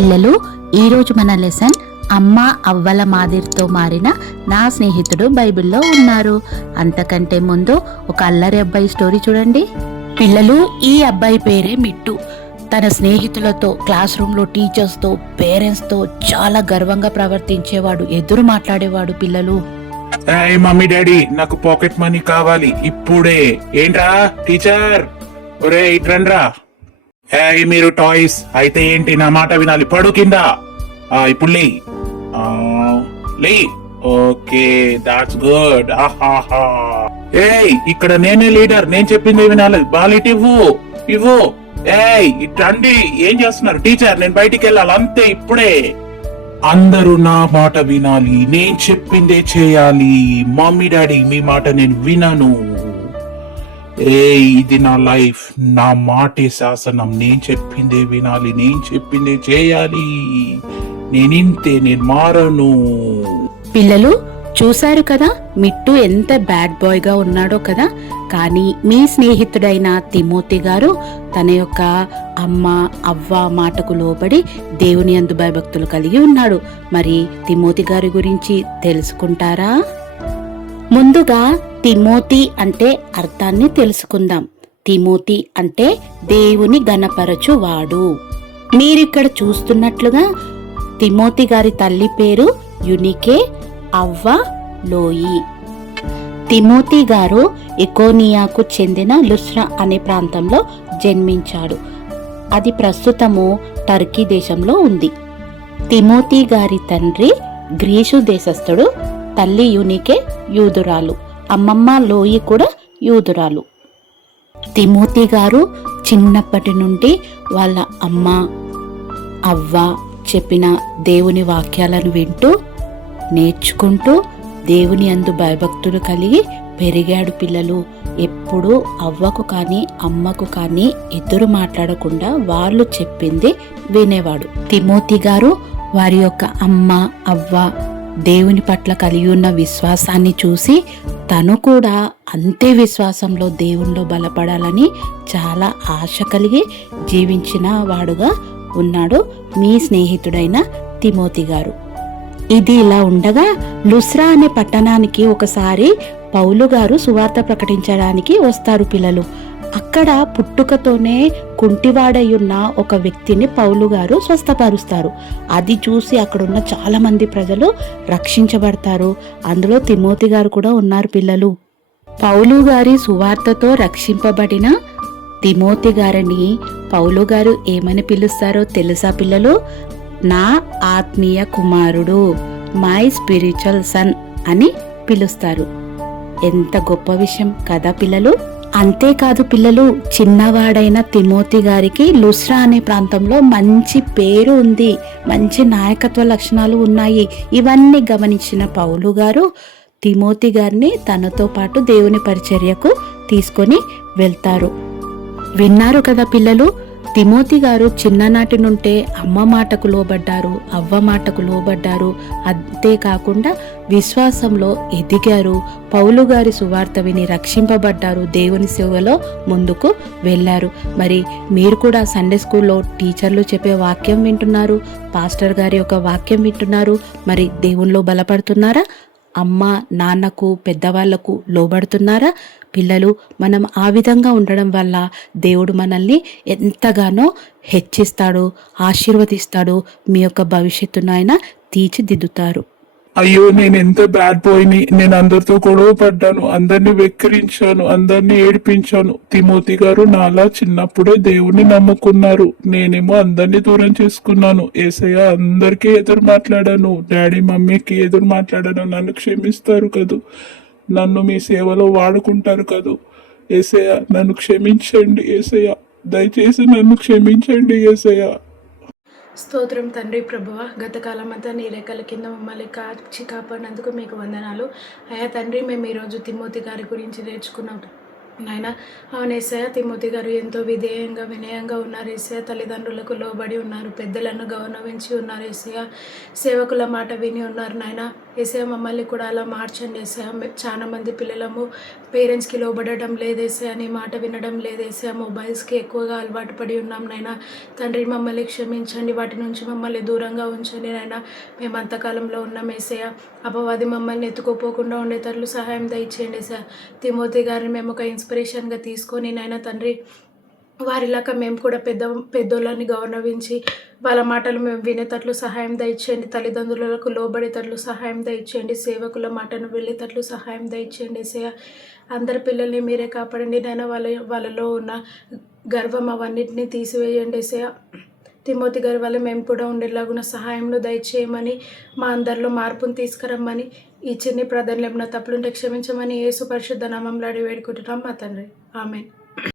పిల్లలు, ఈరోజు మన లెసన్ అమ్మ అవ్వల మాదిరితో మారిన నా స్నేహితుడు బైబిల్లో ఉన్నారు. అంతకంటే ముందు ఒక అల్లరి అబ్బాయి స్టోరీ చూడండి. పిల్లలు, ఈ అబ్బాయి పేరే మిట్టు. తన స్నేహితులతో, క్లాస్ రూమ్లో టీచర్స్తో, పేరెంట్స్తో చాలా గర్వంగా ప్రవర్తించేవాడు, ఎదురు మాట్లాడేవాడు. పిల్లలు, మమ్మీ డాడీ నాకు పాకెట్ మనీ కావాలి ఇప్పుడే. ఏంట్రా టీచర్, ఒరే ఇట్రండ్రా. మీరు టాయ్స్ అయితే ఏంటి, నా మాట వినాలి. పడు కింద. ఇప్పుడు లే. లే. Okay, that's good. ఏయ్, ఇక్కడ నేనే లీడర్, నేను చెప్పింది వినాలి. బాల్ ఇటు ఇవ్వు. ఏయ్ ఇట్రండి. ఏం చేస్తున్నారు? టీచర్, నేను బయటికి వెళ్ళాలి అంతే ఇప్పుడే. అందరూ నా మాట వినాలి, నేను చెప్పిందే చేయాలి. మమ్మీ డాడీ మీ మాట నేను వినను. ఇది నా లైఫ్, నా మాటే శాసనం. నేను చెప్పిందే వినాలి, నేను చెప్పిందే చేయాలి. నేనింతే, నేను మారను. పిల్లలు చూశారు కదా, మిట్టు ఎంత బ్యాడ్ బాయ్ గా ఉన్నాడో కదా. కానీ మీ స్నేహితుడైన తిమోతి గారు తన యొక్క అమ్మ అవ్వ మాటకు లోబడి దేవుని యందు భయభక్తులు కలిగి ఉన్నాడు. మరి తిమోతి గారి గురించి తెలుసుకుంటారా? ముందుగా తిమోతి అంటే అర్థాన్ని తెలుసుకుందాం. తిమోతి అంటే దేవుని గణపరచువాడు. మీరిక్కడ చూస్తున్నట్లుగా తిమోతి గారి తల్లి పేరు యునికే, అవ్వ లోయి. తిమోతి గారు ఎకోనియాకు చెందిన లుస్ట్రా అనే ప్రాంతంలో జన్మించాడు. అది ప్రస్తుతము టర్కీ దేశంలో ఉంది. తిమోతి గారి తండ్రి గ్రీసు దేశస్థుడు, తల్లి యునికే యూదురాలు, అమ్మమ్మ లోయి కూడా యూదురాలు. తిమోతి గారు చిన్నప్పటి నుండి వాళ్ళ అమ్మ అవ్వ చెప్పిన దేవుని వాక్యాలను వింటూ నేర్చుకుంటూ దేవుని యందు భయభక్తులు కలిగి పెరిగాడు. పిల్లలు, ఎప్పుడూ అవ్వకు కానీ అమ్మకు కానీ ఎదురు మాట్లాడకుండా వాళ్ళు చెప్పింది వినేవాడు. తిమోతి గారు వారి యొక్క అమ్మ అవ్వ దేవుని పట్ల కలిగి ఉన్న విశ్వాసాన్ని చూసి తను కూడా అంతే విశ్వాసంలో దేవునిలో బలపడాలని చాలా ఆశ కలిగి జీవించిన వాడుగా ఉన్నాడు మీ స్నేహితుడైన తిమోతి గారు. ఇది ఇలా ఉండగా లుస్ట్రా అనే పట్టణానికి ఒకసారి పౌలు గారు సువార్త ప్రకటించడానికి వస్తారు. పిల్లలు, అక్కడ పుట్టుకతోనే కుంటివాడయ్యున్న ఒక వ్యక్తిని పౌలు గారు స్వస్థపరుస్తారు. అది చూసి అక్కడున్న చాలా మంది ప్రజలు రక్షించబడతారు. అందులో తిమోతి గారు కూడా ఉన్నారు. పిల్లలు, పౌలు గారి సువార్తతో రక్షింపబడిన తిమోతి గారిని పౌలు గారు ఏమని పిలుస్తారో తెలుసా పిల్లలు? నా ఆత్మీయ కుమారుడు, మై స్పిరిచువల్ సన్ అని పిలుస్తారు. ఎంత గొప్ప విషయం కదా పిల్లలు. అంతేకాదు పిల్లలు, చిన్నవాడైన తిమోతి గారికి లుస్ట్రా అనే ప్రాంతంలో మంచి పేరు ఉంది, మంచి నాయకత్వ లక్షణాలు ఉన్నాయి. ఇవన్నీ గమనించిన పౌలు గారు తిమోతి గారిని తనతో పాటు దేవుని పరిచర్యకు తీసుకొని వెళ్తారు. విన్నారు కదా పిల్లలు, తిమోతి గారు చిన్ననాటి నుండే అమ్మ మాటకు లోబడ్డారు, అవ్వ మాటకు లోబడ్డారు. అంతేకాకుండా విశ్వాసంలో ఎదిగారు. పౌలు గారి సువార్త విని రక్షింపబడ్డారు, దేవుని సేవలో ముందుకు వెళ్ళారు. మరి మీరు కూడా సండే స్కూల్లో టీచర్లు చెప్పే వాక్యం వింటున్నారు, పాస్టర్ గారి యొక్క వాక్యం వింటున్నారు. మరి దేవునిలో బలపడుతున్నారా? అమ్మ నాన్నకు పెద్దవాళ్లకు లోబడుతున్నారా? పిల్లలు, మనం ఆ విధంగా ఉండడం వల్ల దేవుడు మనల్ని ఎంతగానో హెచ్చిస్తాడు, ఆశీర్వదిస్తాడు. మీ యొక్క భవిష్యత్తును ఆయన తీర్చిదిద్దుతారు. అయ్యో, నేను ఎంత బ్యాడ్ బాయ్ని. నేను అందరితో గొడవ పడ్డాను, అందరినీ వెక్కిరించాను, అందరినీ ఏడిపించాను. తిమోతి గారు నాలా చిన్నప్పుడే దేవుణ్ణి నమ్ముకున్నారు. నేనేమో అందరినీ దూరం చేసుకున్నాను. యేసయ్య, అందరికీ ఎదురు మాట్లాడాను. డాడీ మమ్మీకి ఎదురు మాట్లాడాను. నన్ను క్షమిస్తారు కదూ, నన్ను మీ సేవలో వాడుకుంటారు కదూ. యేసయ్య, నన్ను క్షమించండి. యేసయ్య, దయచేసి నన్ను క్షమించండి. యేసయ్య. స్తోత్రం తండ్రి. ప్రభువ, గతకాలం అంతా నీ రెక్కల కింద మమ్మల్ని కాపాడినందుకు మీకు వందనాలు అయ్యా తండ్రి. మేము ఈరోజు తిమోతి గారి గురించి నేర్చుకున్నాం నాయన. అవును యేసయ్య, తిమోతి గారు ఎంతో విధేయంగా వినయంగా ఉన్నారు యేసయ్య. తల్లిదండ్రులకు లోబడి ఉన్నారు, పెద్దలను గౌరవించి ఉన్నారు యేసయ్య. సేవకుల మాట విని ఉన్నారు నాయన. ఏసయ్య మమ్మల్ని కూడా అలా మార్చండి ఏసయ్య. చాలా మంది పిల్లలము పేరెంట్స్కి లోబడడం లేదు ఏసయ్య, నీ మాట వినడం లేదు ఏసయ్య, మొబైల్స్కి ఎక్కువగా అలవాటు పడి ఉన్నాం నైనా. తండ్రి మమ్మల్ని క్షమించండి, వాటి నుంచి మమ్మల్ని దూరంగా ఉంచండి నైనా. మేము అంతకాలంలో ఉన్నాం ఏసయ్య, అపవాది మమ్మల్ని ఎత్తుకోపోకుండా ఉండేటట్లు సహాయం దయచేయండి సార్. తిమోతి గారిని మేము ఒక ఇన్స్పిరేషన్గా తీసుకొని నైనా తండ్రి, వారిలాగా మేము కూడా పెద్దోళ్ళని గౌరవించి వాళ్ళ మాటలు మేము వినేటట్లు సహాయం దయచేయండి. తల్లిదండ్రులకు లోబడేటట్లు సహాయం దయచేయండి. సేవకుల మాటను వెళ్ళేటట్లు సహాయం దయచేయండి ఏసయ్య. అందరి పిల్లల్ని మీరే కాపాడండి నైనా. వాళ్ళలో ఉన్న గర్వం అవన్నిటిని తీసివేయండి ఏసయ్య. తిమోతి గారి వల్ల మేము కూడా ఉండేలాగున్న సహాయంను దయచేయమని, మా అందరిలో మార్పును తీసుకురమ్మని, ఈ చిన్ని ప్రార్థనలు ఏమైనా తప్పులుంటే క్షమించమని యేసు పరిశుద్ధ నామంలో అడిగి వేడుకుంటున్నాం మా తండ్రి. ఆమేన్.